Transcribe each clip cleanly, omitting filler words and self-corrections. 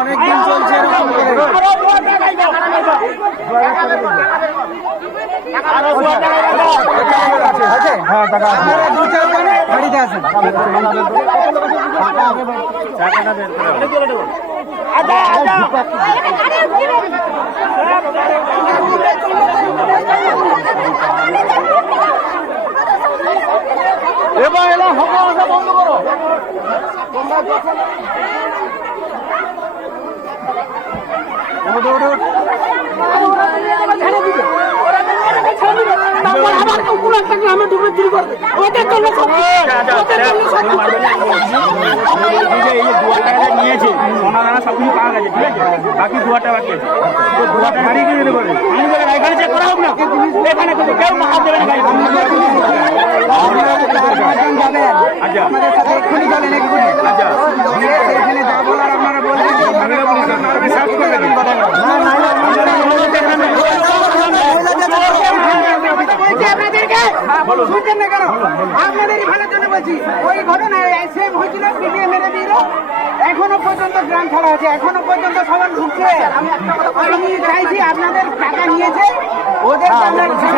অনেকদিন চলছে এরকম করে। গাড়িতে আছেন এবার এলা হবে আসা বন্ধ করো। নিয়েছে সোনা দানা সবকিছু পাওয়া গেছে, ঠিক আছে, বাকি 2 টাকা বাকি আছে। 2 টাকা গাড়ি কিনে দেবো, আমি বলে গাড়ি চেক করা হোক না, এখানে কেউ মাথা দেবে না গাড়ি। আচ্ছা আমাদের সাথে এক্ষুনি চলেন এক্ষুনি। আচ্ছা এখানে যা বলার আপনারা বলবেন। শুনছেন না কেন? আপনাদেরই ভালোর জন্য বলছি। ওই ঘটনায় সেম হয়েছিল, পিটিয়ে মেরে দিল। এখনো পর্যন্ত গ্রাম ছাড়া আছে, এখনো পর্যন্ত সবার ঢুকছে। আমি চাইছি আপনাদের টাকা নিয়েছে, ওদের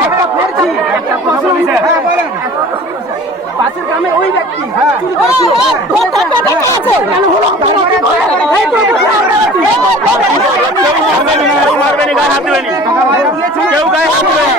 একটা করছি। হ্যাঁ বলেন, পাশের গ্রামে ওই ব্যক্তি চুরি করেছিল। কেউ গায়ে হাত দেবে না।